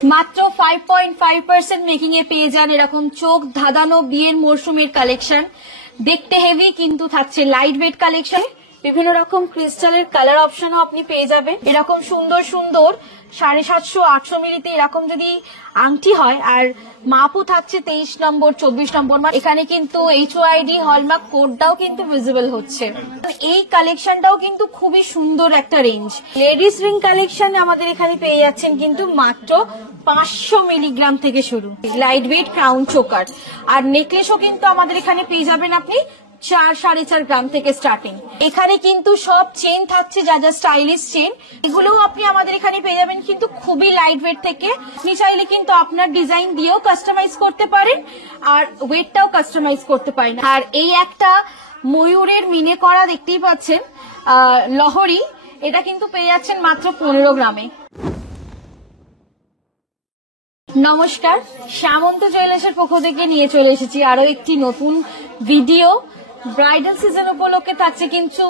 মাত্র 5.5% মেকিং এ পেয়ে যান এরকম চোখ ধাঁধানো বিয়ের মরশুমের কালেকশন। দেখতে হেভি কিন্তু থাকছে লাইট ওয়েট কালেকশন। বিভিন্ন রকম ক্রিস্টালের কালার অপশনও আপনি পেয়ে যাবেন। এরকম সুন্দর সুন্দর 750-800 মিলিতে এরকম যদি আংটি হয়, আর মাপও থাকছে 23 নম্বর 24 নম্বর। এখানে কিন্তু HOID হলমার্ক কোডটাও কিন্তু ভিজিবল হচ্ছে। এই কালেকশনটাও কিন্তু খুবই সুন্দর একটা রেঞ্জ। লেডিস রিং কালেকশন আমাদের এখানে পেয়ে যাচ্ছেন কিন্তু মাত্র 500 মিলিগ্রাম থেকে শুরু, লাইট ওয়েট ক্রাউন চোকার। আর নেকলেসও কিন্তু আমাদের এখানে পেয়ে যাবেন আপনি 4-4.5 গ্রাম থেকে স্টার্টিং। এখানে কিন্তু সব চেন থাকছে, যা যা স্টাইলিশ চেন, এগুলোও আপনি আমাদের এখানে পেয়ে যাবেন কিন্তু খুবই লাইট ওয়েট থেকে। আপনি চাইলে কিন্তু আপনার ডিজাইন দিয়েও কাস্টমাইজ করতে পারেন আর ওয়েটটাও কাস্টমাইজ করতে পারেন। আর এই একটা ময়ূরের মিনে করা দেখতেই পাচ্ছেন লহরি, এটা কিন্তু পেয়ে যাচ্ছেন মাত্র 15 গ্রামে। নমস্কার, সামন্ত জুয়েলার্সের পক্ষ থেকে নিয়ে চলে এসেছি আরো একটি নতুন ভিডিও। ব্রাইডাল সিজন উপলক্ষে থাকছে কিন্তু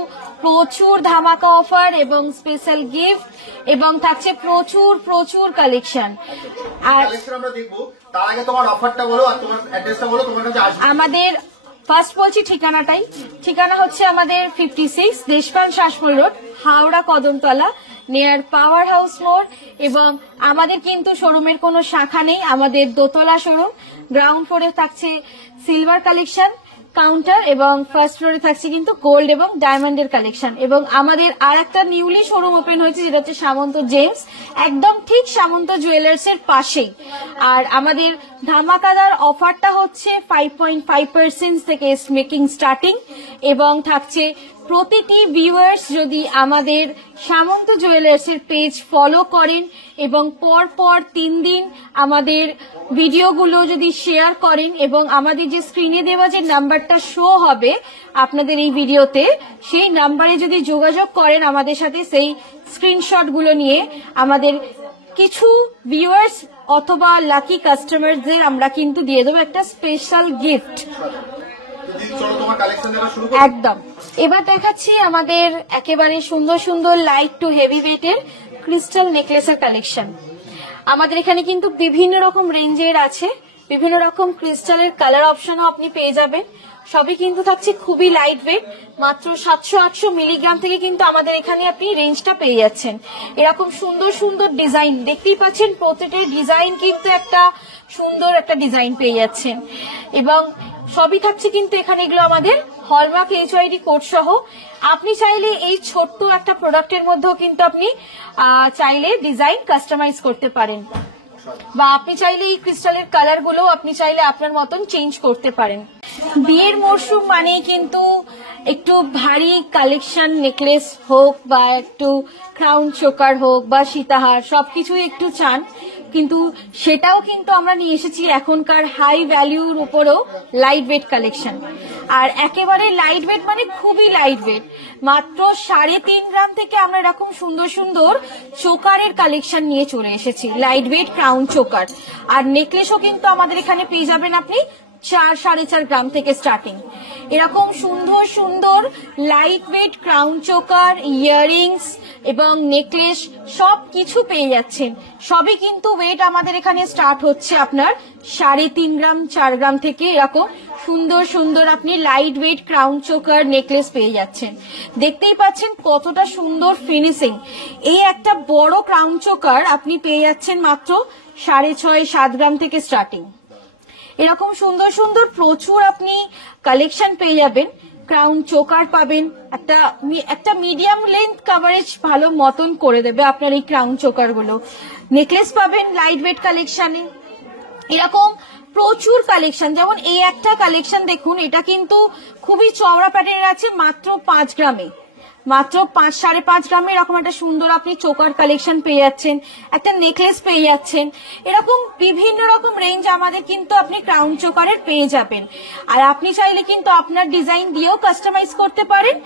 প্রচুর ধামাকা অফার এবং স্পেশাল গিফট, এবং থাকছে প্রচুর প্রচুর কালেকশন। আর আমরা দেখবো, তার আগে তোমার অফারটা বলো আর তোমার অ্যাড্রেসটা বলো, তোমার কাছে আসবে। আমাদের ফার্স্ট বলছি ঠিকানাটাই। ঠিকানা হচ্ছে আমাদের 56 Deshpran Sasmal road, Howrah Kadamtala, near power house মোড়। এবং আমাদের কিন্তু শোরুমের কোনো শাখা নেই, আমাদের দোতলা শোরুম। গ্রাউন্ড ফ্লোরে থাকছে সিলভার কালেকশন কাউন্টার এবং ফার্স্ট ফ্লোরে থাকছে কিন্তু গোল্ড এবং ডায়মন্ডের কালেকশন। এবং আমাদের আর একটা নিউলি শোরুম ওপেন হয়েছে, যেটা হচ্ছে সামন্ত জেমস, একদম ঠিক সামন্ত জুয়েলার্স এর পাশেই। আর আমাদের ধামাকাদার অফারটা হচ্ছে 5.5% থেকে মেকিং স্টার্টিং, এবং থাকছে প্রতিটি ভিউয়ার্স যদি আমাদের সামন্ত জুয়েলার্স এর পেজ ফলো করেন এবং পর পর 3 দিন আমাদের ভিডিওগুলো যদি শেয়ার করেন, এবং আমাদের যে স্ক্রিনে দেওয়া যে নাম্বারটা শো হবে আপনাদের এই ভিডিওতে, সেই নাম্বারে যদি যোগাযোগ করেন আমাদের সাথে, সেই স্ক্রিনশটগুলো নিয়ে আমাদের কিছু ভিউয়ার্স অথবা লাকি কাস্টমারদের আমরা কিন্তু দিয়ে দেবো একটা স্পেশাল গিফট। একদম। এবার দেখাচ্ছি আমাদের একেবারে সুন্দর সুন্দর লাইট টু হেভি ওয়েটের ক্রিস্টাল নেকলেসের কালেকশন। আমাদের এখানে কিন্তু বিভিন্ন রকম রেঞ্জের আছে, বিভিন্ন রকম ক্রিস্টালের কালার অপশনও আপনি পেয়ে যাবেন। সবই কিন্তু থাকছে খুবই লাইট ওয়েট, মাত্র 700-800 মিলিগ্রাম থেকে কিন্তু আমাদের এখানে আপনি রেঞ্জটা পেয়ে যাচ্ছেন। এরকম সুন্দর সুন্দর ডিজাইন দেখতেই পাচ্ছেন, প্রতিটা ডিজাইন কিন্তু একটা সুন্দর একটা ডিজাইন পেয়ে যাচ্ছেন। এবং সবই থাকছে কিন্তু এখানে এগুলো আমাদের হলমার্ক HOID কোড সহ। আপনি চাইলে এই ছোট্ট একটা প্রোডাক্টের মধ্যেও কিন্তু আপনি চাইলে ডিজাইন কাস্টমাইজ করতে পারেন, বা আপনি চাইলে এই ক্রিস্টালের কালার গুলো আপনি চাইলে আপনার মতন চেঞ্জ করতে পারেন। বিয়ের মরশুম মানে কিন্তু একটু ভারী কালেকশন, নেকলেস হোক বা একটু ক্রাউন চোকার হোক বা সীতাহার, সবকিছুই একটু চান, কিন্তু সেটাও কিন্তু আমরা নিয়ে এসেছি এখনকার হাই ভ্যালুর উপরও লাইট ওয়েট কালেকশন। আর একেবারে লাইট ওয়েট মানে খুবই লাইট ওয়েট, মাত্র 3.5 গ্রাম থেকে আমরা এরকম সুন্দর সুন্দর চোকারের কালেকশন নিয়ে চলে এসেছি, লাইট ওয়েট ক্রাউন চোকার। আর নেকলেসও কিন্তু আমাদের এখানে পেয়ে যাবেন আপনি 4-4.5 গ্রাম থেকে স্টার্টিং। এরকম সুন্দর সুন্দর light weight crown choker, earrings এবং নেকলেস সবকিছু পেয়ে যাচ্ছেন। সবই কিন্তু ওয়েট আমাদের এখানে স্টার্ট হচ্ছে আপনার 3.5 গ্রাম 4 গ্রাম থেকে। এরকম সুন্দর সুন্দর আপনি light weight crown choker necklace পেয়ে যাচ্ছেন। দেখতেই পাচ্ছেন কতটা সুন্দর ফিনিশিং। এই একটা বড় ক্রাউন চোকার আপনি পেয়ে যাচ্ছেন মাত্র 6.5-7 গ্রাম থেকে স্টার্টিং। এরকম সুন্দর সুন্দর প্রচুর আপনি কালেকশন পেয়ে যাবেন। ক্রাউন চোকার পাবেন, একটা মিডিয়াম লেন্থ কাভারেজ ভালো মতন করে দেবে আপনার এই ক্রাউন চোকার গুলো। নেকলেস পাবেন লাইট ওয়েট কালেকশনে, এরকম প্রচুর কালেকশন। যেমন এই একটা কালেকশন দেখুন, এটা কিন্তু খুবই চওড়া প্যাটার্নের আছে, মাত্র 5 গ্রামে, মাত্র 5-5.5 গ্রামে এরকম একটা সুন্দর আপনি চোকার কালেকশন পেয়ে যাচ্ছেন, একটা নেকলেস পেয়ে যাচ্ছেন। এরকম বিভিন্ন রকম রেঞ্জ আমাদের কিন্তু আপনি ক্রাউন চোকারের পেয়ে যাবেন। আর আপনি চাইলে কিন্তু আপনার ডিজাইন দিয়েও কাস্টমাইজ করতে পারেন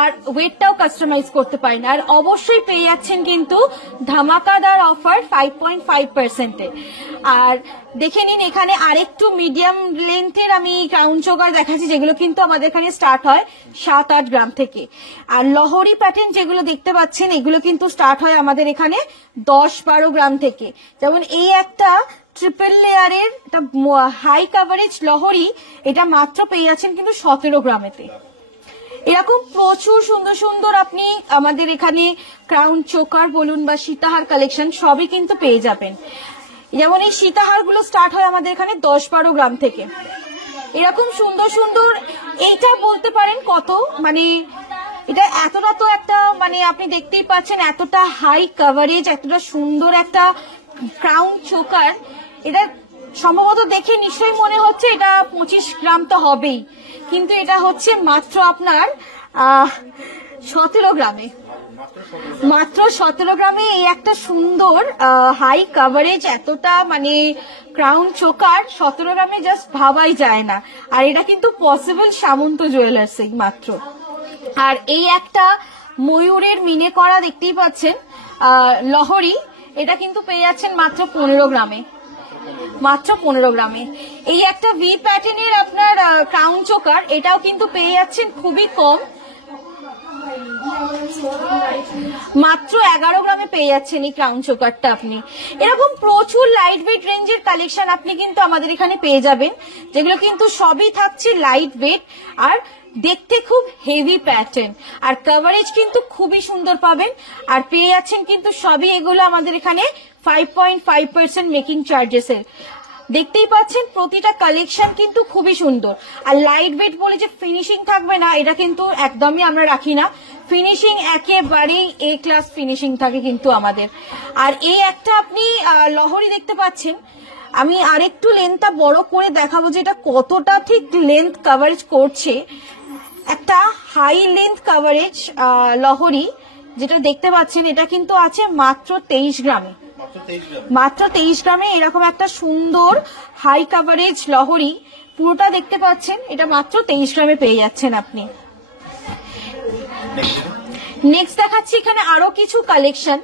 আর ওয়েটটাও কাস্টমাইজ করতে পারেন। আর অবশ্যই পেয়ে যাচ্ছেন কিন্তু ধামাকাদার অফার 5.5%-এ। আর দেখে নিন এখানে আরেকটু মিডিয়াম লেন্থের আমি ক্রাউন চোকার দেখাচ্ছি, যেগুলো কিন্তু আমাদের এখানে স্টার্ট হয় 7-8 গ্রাম থেকে। আর লহরি প্যাটার্ন যেগুলো দেখতে পাচ্ছেন এগুলো কিন্তু স্টার্ট হয় আমাদের এখানে 10-12 গ্রাম থেকে। যেমন এই একটা ট্রিপল লেয়ারের হাই কাভারেজ লহরি, এটা মাত্র পেয়ে যাচ্ছেন কিন্তু 17 গ্রামেতে। এরকম প্রচুর সুন্দর সুন্দর আপনি আমাদের এখানে ক্রাউন চোকার বলুন বা সীতাহার কালেকশন সবই কিন্তু পেয়ে যাবেন। যেমন এই সীতাহার গুলো স্টার্ট হয় আমাদের এখানে 10-12 গ্রাম থেকে। এরকম সুন্দর সুন্দর, এইটা বলতে পারেন কত, মানে এটা এতটা তো একটা, মানে আপনি দেখতেই পাচ্ছেন এতটা হাই কাভারেজ, এতটা সুন্দর একটা ক্রাউন চোকার। এটা সম্ভবত দেখে নিশ্চয়ই মনে হচ্ছে এটা 25 গ্রাম তো হবেই, কিন্তু এটা হচ্ছে মাত্র আপনার 17 গ্রামে। মাত্র 17 গ্রামে এই একটা সুন্দর হাই কাভারেজ এতটা মানে ক্রাউন চোকার 17 গ্রামে জাস্ট ভাবাই যায় না। আর এটা কিন্তু পসিবল সামন্ত জুয়েলার্সে মাত্র। আর এই একটা ময়ূরের মিনে করা দেখতেই পাচ্ছেন লহরি, এটা কিন্তু পেয়ে যাচ্ছেন মাত্র 15 গ্রামে। মাত্র 15 গ্রামে। এই একটা ভি প্যাটার্নের আপনার ক্রাউন চোকার, এটাও কিন্তু পেয়ে যাচ্ছেন খুবই কম, মাত্র 11 গ্রামে পেয়ে যাচ্ছেন এই ক্রাউন চোকারটা আপনি। এরকম প্রচুর লাইট ওয়েট রেঞ্জের কালেকশন আপনি কিন্তু আমাদের এখানে পেয়ে যাবেন, যেগুলো কিন্তু সবই থাকছে লাইট ওয়েট আর দেখতে খুব হেভি প্যাটার্ন, আর কভারেজ কিন্তু খুবই সুন্দর পাবেন। আর পেয়ে যাচ্ছেন কিন্তু সবই এগুলো আমাদের এখানে 5.5% মেকিং চার্জেসের। দেখতেই পাচ্ছেন প্রতিটা কালেকশন কিন্তু খুবই সুন্দর। আর লাইট ওয়েট বলে যে ফিনিশিং থাকবে না, এটা কিন্তু একদমই আমরা রাখি না। ফিনিশিং একেবারেই এ ক্লাস ফিনিশিং থাকে কিন্তু আমাদের। আর এই একটা আপনি লহরি দেখতে পাচ্ছেন, আমি আরেকটু লেন্থটা বড় করে দেখাবো যে এটা কতটা ঠিক লেন্থ কভারেজ করছে। একটা হাই লেন্থ কভারেজ লহরি যেটা দেখতে পাচ্ছেন, এটা কিন্তু আছে মাত্র 23 গ্রামে। মাত্র 23 গ্রামে এরকম একটা সুন্দর হাই কাভারেজ লহরি পুরোটা দেখতে পাচ্ছেন, এটা মাত্র 23 গ্রামে পেয়ে যাচ্ছেন আপনি। নেক্সট দেখাচ্ছি এখানে আরো কিছু কালেকশন,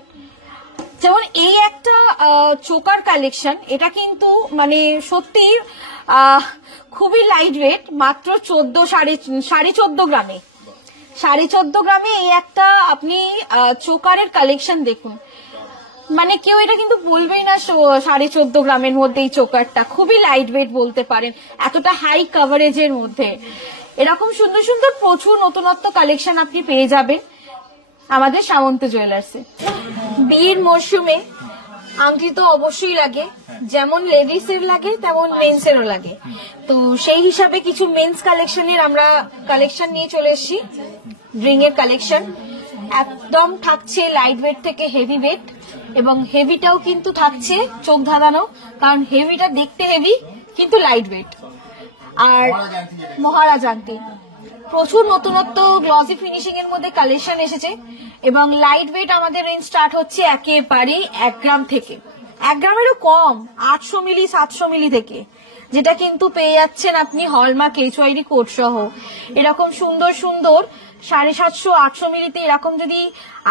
যেমন এই একটা চোকার কালেকশন, এটা কিন্তু মানে সত্যি খুবই লাইট ওয়েট, মাত্র 14.5 গ্রামে। 14.5 গ্রামে এই একটা আপনি চোকারের কালেকশন দেখুন, মানে কেউ এটা কিন্তু বলবেই না 14.5 গ্রামের মধ্যে এই চোকারটা খুবই লাইট ওয়েট বলতে পারেন, এতটা হাই কাভারেজের মধ্যে। এরকম সুন্দর সুন্দর প্রচুর নতুনত্ব কালেকশন আপনি পেয়ে যাবেন আমাদের সামন্ত জুয়েলার্সে। বিয়ের মরশুমে আংটি তো অবশ্যই লাগে, যেমন লেডিস এর লাগে তেমন মেন্স এরও লাগে। তো সেই হিসাবে কিছু মেন্স কালেকশনের আমরা কালেকশন নিয়ে চলে এসেছি। রিং এর কালেকশন একদম থাকছে লাইট ওয়েট থেকে হেভি ওয়েট, এবং হেভিটাও কিন্তু থাকছে চোখ ধাঁধানো, কারণ হেভিটা দেখতে হেভি কিন্তু লাইট ওয়েট। আর মহারাজ আংটি প্রচুর নতুনত্ব গ্লসি ফিনিশিং এর মধ্যে কালেকশন এসেছে, এবং লাইট ওয়েট আমাদের রেঞ্জ স্টার্ট হচ্ছে একেবারে 1 গ্রাম থেকে, 1 গ্রামেরও কম, 800 মিলি 700 মিলি থেকে, যেটা কিন্তু পেয়ে যাচ্ছেন আপনি হলমার্ক HYD কোড সহ। এরকম সুন্দর সুন্দর 750-800 মিলিতে এরকম যদি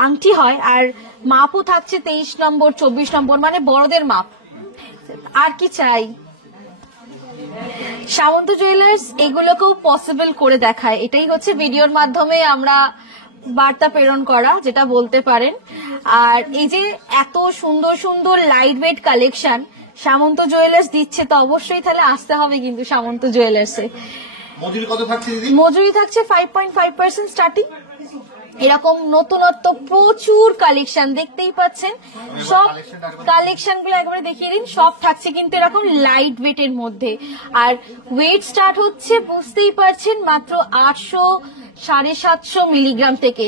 আংটি হয়, আর মাপও থাকছে 23 নম্বর 24 নম্বর, মানে বড়দের মাপ, আর কি চাই। সামন্ত জুয়েলার্স এগুলোকেও পসিবল করে দেখায়, এটাই হচ্ছে ভিডিওর মাধ্যমে আমরা বার্তা প্রেরণ করা, যেটা বলতে পারেন। আর এই যে এত সুন্দর সুন্দর লাইট ওয়েট কালেকশন সামন্ত জুয়েলার্স দিচ্ছে, তো অবশ্যই তাহলে আসতে হবে কিন্তু সামন্ত জুয়েলার্সে। মজুরি কত থাকছে দিদি? মজুরি থাকছে 5.5% স্টার্টিং। এরকম নতুনত্ব প্রচুর কালেকশন দেখতেই পাচ্ছেন, সব কালেকশন গুলো একবারে দেখিয়ে দিন। সব থাকছে কিন্তু এরকম লাইট ওয়েট এর মধ্যে, আর ওয়েট স্টার্ট হচ্ছে বুঝতেই পারছেন মাত্র 800-750 মিলিগ্রাম থেকে,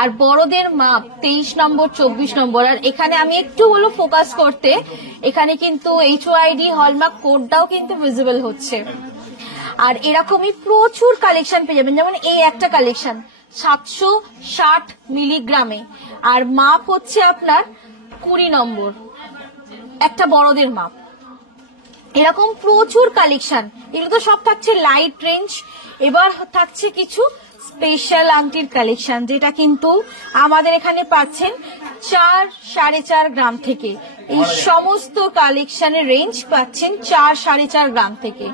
আর বড়দের মাপ 23 নম্বর 24 নম্বর। আর এখানে আমি একটু বলো ফোকাস করতে, এখানে কিন্তু HYD হলমার্ক কোডটাও কিন্তু ভিজিবল হচ্ছে। আর এরকমই প্রচুর কালেকশন পেয়ে যাবেন, যেমন এই একটা কালেকশন 760 মিলিগ্রামে, আর মাপ হচ্ছে আপনার 20 নম্বর, একটা বড়দের মাপ। এরকম প্রচুর কালেকশন, এগুলো তো সব থাকছে লাইট রেঞ্জ। এবার থাকছে কিছু স্পেশাল আংটির কালেকশন, যেটা কিন্তু আমাদের এখানে পাচ্ছেন 4-4.5 গ্রাম থেকে। এই সমস্ত কালেকশনের রেঞ্জ পাচ্ছেন 4-4.5 গ্রাম থেকে।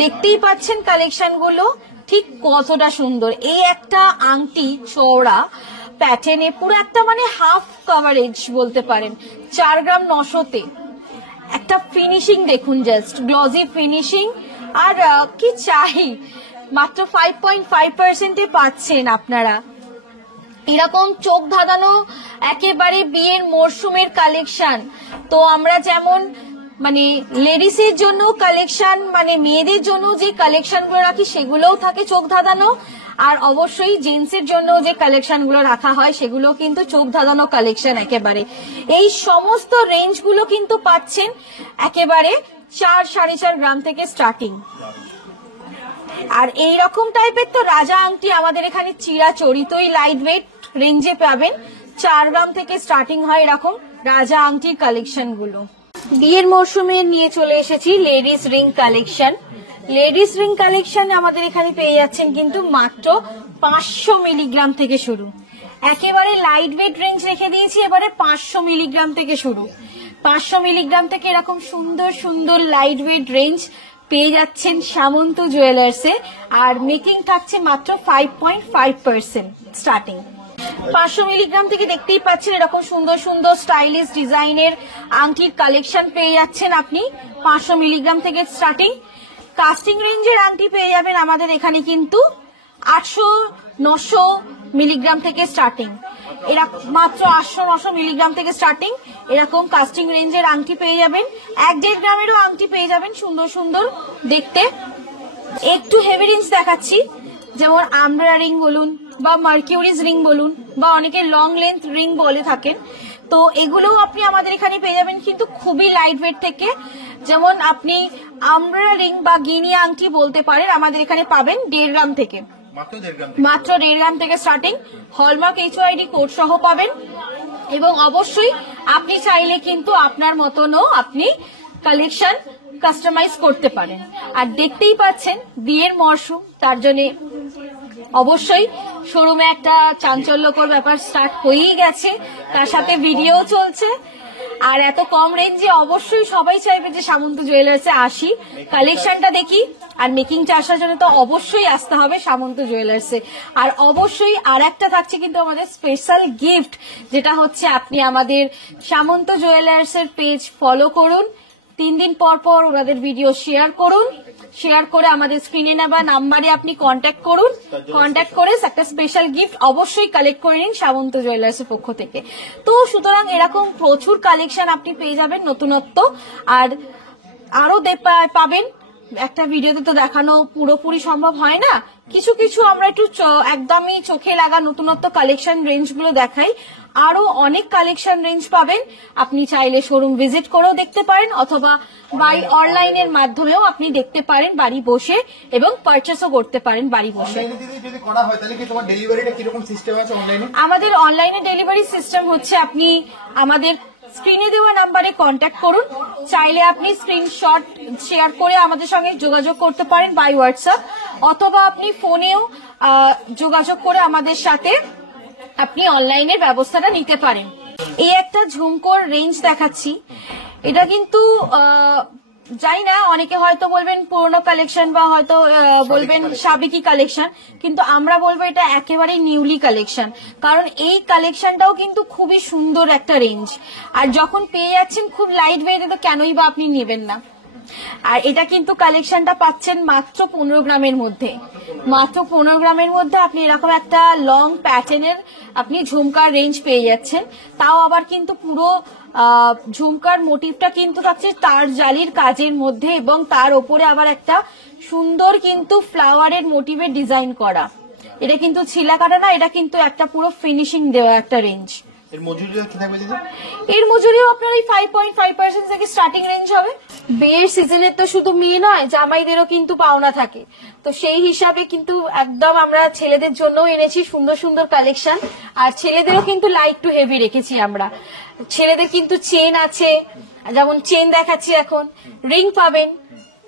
দেখতেই পাচ্ছেন কালেকশন গুলো ঠিক কতটা সুন্দর। এই একটা আংটি চওড়া প্যাটার্নে পুরো একটা মানে হাফ কভারেজ বলতে পারেন, 4 গ্রাম 900-তে। একটা ফিনিশিং দেখুন, জাস্ট গ্লজি ফিনিশিং। আর কি চাই, মাত্র 5.5%-এ পাচ্ছেন আপনারা। এরকম চোখ ধাঁধানো একেবারে বিয়ের মরশুমের কালেকশন। তো আমরা যেমন মানে লেডিসের জন্য কালেকশন, মানে মেয়েদের জন্য যে কালেকশন গুলো রাখি সেগুলোও থাকে চোখ ধাঁধানো, আর অবশ্যই জেন্টসের জন্য যে কালেকশন গুলো রাখা হয় সেগুলো কিন্তু চোখ ধাঁধানো কালেকশন একেবারে। এই সমস্ত রেঞ্জ গুলো কিন্তু পাচ্ছেন একেবারে 4-4.5 গ্রাম থেকে স্টার্টিং। আর এই রকম টাইপের তো রাজা আংটি আমাদের এখানে চিরাচরিতই লাইট ওয়েট রেঞ্জে পাবেন। 4 গ্রাম থেকে স্টার্টিং হয় এরকম রাজা আংটির কালেকশন গুলো। বিয়ের মরশুমে নিয়ে চলে এসেছি ladies ring collection. Ladies ring collection আমাদের এখানে পেয়ে যাচ্ছেন কিন্তু মাত্র 500 মিলিগ্রাম থেকে শুরু। একেবারে লাইট ওয়েট রেঞ্জ রেখে দিয়েছি, এবারে 500 মিলিগ্রাম থেকে শুরু। 500 মিলিগ্রাম থেকে এরকম সুন্দর সুন্দর লাইট ওয়েট রেঞ্জ পেয়ে যাচ্ছেন সামন্ত জুয়েলার্সে। আর মেকিং থাকছে মাত্র 5.5% স্টার্টিং। 500 মিলিগ্রাম থেকে দেখতেই পাচ্ছেন এরকম সুন্দর সুন্দর স্টাইলিশ ডিজাইনের আংটির কালেকশন পেয়ে যাচ্ছেন আপনি 500 মিলিগ্রাম থেকে স্টার্টিং। কাস্টিং রেঞ্জের আংটি পেয়ে যাবেন আমাদের এখানে কিন্তু 800-900 মিলিগ্রাম থেকে স্টার্টিং। এরা মাত্র 800-900 মিলিগ্রাম থেকে স্টার্টিং এরকম কাস্টিং রেঞ্জের আংটি পেয়ে যাবেন। 1-1.5 গ্রামেরও আংটি পেয়ে যাবেন সুন্দর সুন্দর দেখতে। একটু হেভি রেঞ্জ দেখাচ্ছি, যেমন আমব্রেলা রিং বলুন বা মার্কিউরিজ রিং বলুন বা অনেকে লং লেন্থ রিং বলে থাকেন, তো এগুলোও আপনি আমাদের এখানে পেয়ে যাবেন কিন্তু খুবই লাইট ওয়েট থেকে। যেমন আপনি আমব্রেলা রিং বা গিনি আংটি বলতে পারেন, আমাদের এখানে পাবেন 1.5 গ্রাম থেকে, মাত্র 1.5 গ্রাম থেকে স্টার্টিং। হলমার্ক HOID কোড সহ পাবেন। এবং অবশ্যই আপনি চাইলে কিন্তু আপনার মতনও আপনি কালেকশন কাস্টমাইজ করতে পারেন। আর দেখতেই পাচ্ছেন বিয়ের মরশুম, তার জন্য অবশ্যই শোরুমে একটা চাঞ্চল্যকর ব্যাপার স্টার্ট হয়েই গেছে, তার সাথে ভিডিও চলছে। আর এত কম রেঞ্জে অবশ্যই সবাই চাইবে যে সামন্ত জুয়েলার্সে আসি, কালেকশনটা দেখি। আর মেকিংটা আসার জন্য তো অবশ্যই আসতে হবে সামন্ত জুয়েলার্সে। আর অবশ্যই আর একটা থাকছে কিন্তু আমাদের স্পেশাল গিফট, যেটা হচ্ছে আপনি আমাদের সামন্ত জুয়েলার্সের পেজ ফলো করুন, 3 দিন পর পর ওনাদের ভিডিও শেয়ার করুন, শেয়ার করে আমাদের স্ক্রিনে নেওয়া নাম্বারে আপনি কন্ট্যাক্ট করুন, কন্ট্যাক্ট করে একটা স্পেশাল গিফট অবশ্যই কালেক্ট করে নিন সামন্ত জুয়েলার্সের পক্ষ থেকে। তো সুতরাং এরকম প্রচুর কালেকশন আপনি পেয়ে যাবেন নতুনত্ব, আর আরো পাবেন। একটা ভিডিওতে তো দেখানো পুরোপুরি সম্ভব হয় না, কিছু কিছু আমরা একটু একদমই চোখে লাগা নতুনত্ব কালেকশন রেঞ্জ গুলো দেখাই। আরো অনেক কালেকশন রেঞ্জ পাবেন, আপনি চাইলে শোরুম ভিজিট করেও দেখতে পারেন, অথবা বাই অনলাইনের মাধ্যমেও আপনি দেখতে পারেন বাড়ি বসে, এবং পারচেসও করতে পারেন বাড়ি বসে। আমাদের অনলাইনে ডেলিভারি সিস্টেম হচ্ছে, আপনি আমাদের স্ক্রিনে দেওয়া নাম্বারে কন্ট্যাক্ট করুন, চাইলে আপনি স্ক্রিনশট শেয়ার করে আমাদের সঙ্গে যোগাযোগ করতে পারেন বাই হোয়াটসঅ্যাপ, অথবা আপনি ফোনেও যোগাযোগ করে আমাদের সাথে আপনি অনলাইনের ব্যবস্থাটা নিতে পারেন। এই একটা ঝুমকোর রেঞ্জ দেখাচ্ছি, এটা কিন্তু জানি না, অনেকে হয়তো বলবেন পুরনো কালেকশন বা হয়তো বলবেন সাবেকি কালেকশন, কিন্তু আমরা বলবো এটা একেবারে নিউলি কালেকশন, কারণ এই কালেকশনটাও কিন্তু খুবই সুন্দর একটা রেঞ্জ। আর যখন পেয়ে যাচ্ছেন খুব লাইট ওয়েটে, তো কেনই বা আপনি নেবেন না। আর এটা কিন্তু কালেকশনটা পাচ্ছেন মাত্র 15 গ্রামের মধ্যে, মাত্র 15 গ্রামের মধ্যে আপনি এরকম একটা লং প্যাটার্নের আপনি ঝুমকার রেঞ্জ পেয়ে যাচ্ছেন। তাও আবার কিন্তু পুরো ঝুমকার মোটিভটা কিন্তু থাকছে তার জালির কাজের মধ্যে, এবং তার ওপরে আবার একটা সুন্দর কিন্তু ফ্লাওয়ারের মোটিভের ডিজাইন করা। এটা কিন্তু ছিলা কাটা না, এটা কিন্তু একটা পুরো ফিনিশিং দেওয়া একটা রেঞ্জ। এর মজুরিও আপনার ওই 5.5% থেকে স্টার্টিং রেঞ্জ হবে। বিয়ের সিজনে তো শুধু মেয়ে নয়, জামাইদেরও কিন্তু পাওনা থাকে, তো সেই হিসাবে কিন্তু একদম আমরা ছেলেদের জন্য এনেছি সুন্দর সুন্দর কালেকশন। আর ছেলেদেরও কিন্তু লাইট টু হেভি রেখেছি আমরা। ছেলেদের কিন্তু চেন আছে, যেমন চেন দেখাচ্ছি এখন, রিং পাবেন,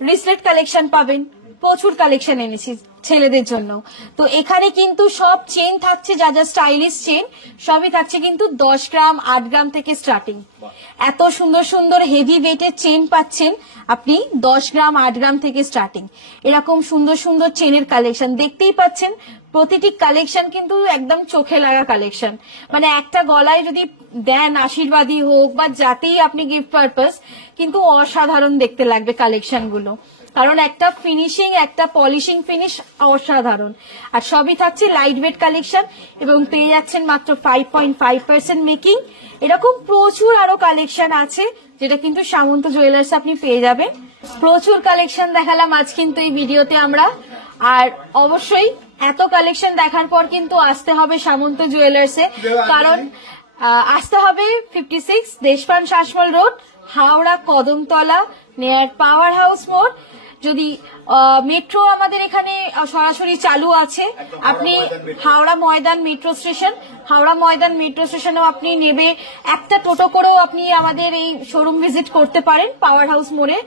রিসলেট কালেকশন পাবেন, প্রচুর কালেকশন এনেছি। ছেলেদের জন্য। তো এখানে কিন্তু সব চেন থাকছে, যা যা স্টাইলিশ চেন সবই থাকছে কিন্তু 10 গ্রাম 8 গ্রাম থেকে স্টার্টিং। এত সুন্দর সুন্দর হেভি ওয়েটের চেন পাচ্ছেন আপনি 10 গ্রাম 8 গ্রাম থেকে স্টার্টিং। এরকম সুন্দর সুন্দর চেনের কালেকশন দেখতেই পাচ্ছেন, প্রতিটি কালেকশন কিন্তু একদম চোখে লাগা কালেকশন। মানে একটা গলায় যদি দেন আশীর্বাদী হোক বা যাতেই আপনি গিফট পারপাস, কিন্তু অসাধারণ দেখতে লাগবে কালেকশন গুলো, কারণ একটা ফিনিশিং একটা পলিশিং ফিনিশ অসাধারণ। আর সবই থাকছে লাইট ওয়েট কালেকশন এবং পেয়ে যাচ্ছেন মাত্র 5.5% মেকিং। এরকম প্রচুর আরো কালেকশন আছে যেটা কিন্তু সামন্ত জুয়েলার্স আপনি পেয়ে যাবেন। প্রচুর কালেকশন দেখালাম আজ কিন্তু এই ভিডিওতে আমরা, আর অবশ্যই এত কালেকশন দেখার পর কিন্তু আসতে হবে সামন্ত জুয়েলার্সে, কারণ আসতে হবে 56 Deshpran Sasmal road, Howrah Kadamtala, near power house মোড়। যদি মেট্রো আমাদের এখানে সরাসরি চালু আছে, আপনি হাওড়া ময়দান মেট্রো স্টেশনেও আপনি নেবে, একটা টোটো করেও আপনি আমাদের এই শোরুম ভিজিট করতে পারেন পাওয়ার হাউস মোড়ে।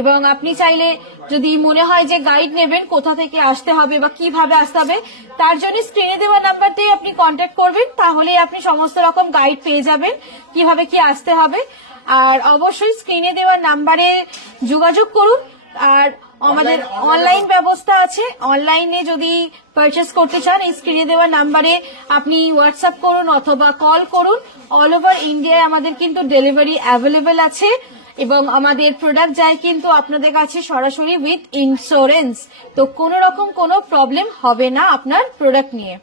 এবং আপনি চাইলে যদি মনে হয় যে গাইড নেবেন কোথা থেকে আসতে হবে বা কিভাবে আসতে হবে, তার জন্য স্ক্রিনে দেওয়া নাম্বার দিয়ে আপনি কন্ট্যাক্ট করবেন, তাহলে আপনি সমস্ত রকম গাইড পেয়ে যাবেন কিভাবে কি আসতে হবে। আর অবশ্যই স্ক্রিনে দেওয়া নাম্বারে যোগাযোগ করুন। আর আমাদের অনলাইন ব্যবস্থা আছে, অনলাইনে যদি পারচেস করতে চান এই স্ক্রিনে দেওয়া নাম্বারে আপনি হোয়াটসঅ্যাপ করুন অথবা কল করুন। অল ওভার ইন্ডিয়ায় আমাদের কিন্তু ডেলিভারি অ্যাভেলেবেল আছে এবং আমাদের প্রোডাক্ট যায় কিন্তু আপনাদের কাছে সরাসরি উইথ ইন্স্যুরেন্স। তো কোনো রকম কোনো প্রবলেম হবে না আপনার প্রোডাক্ট নিয়ে।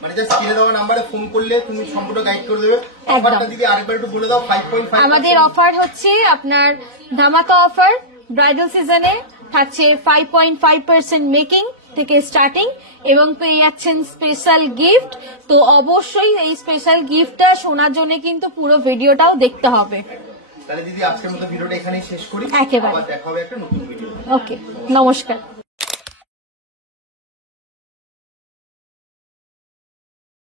মানে যে স্ক্রিনে দেওয়া নাম্বারে ফোন করলে তুমি সম্পূর্ণ গাইড করে দেবে। অফারটা দিদি আরেকবার একটু বলে দাও। 5.5 আমাদের অফার হচ্ছে আপনার ধামাকা অফার, ব্রাইডাল সিজনে থাকছে 5.5% মেকিং থেকে স্টার্টিং এবং পেয়ে যাচ্ছেন স্পেশাল গিফট। তো অবশ্যই এই স্পেশাল গিফটটা শোনার জন্য কিন্তু পুরো ভিডিওটাও দেখতে হবে। তাহলে দিদি আজকের মতো ভিডিওটা এখানেই শেষ করি, একেবারে আবার দেখা হবে একটা নতুন ভিডিও। ওকে, নমস্কার।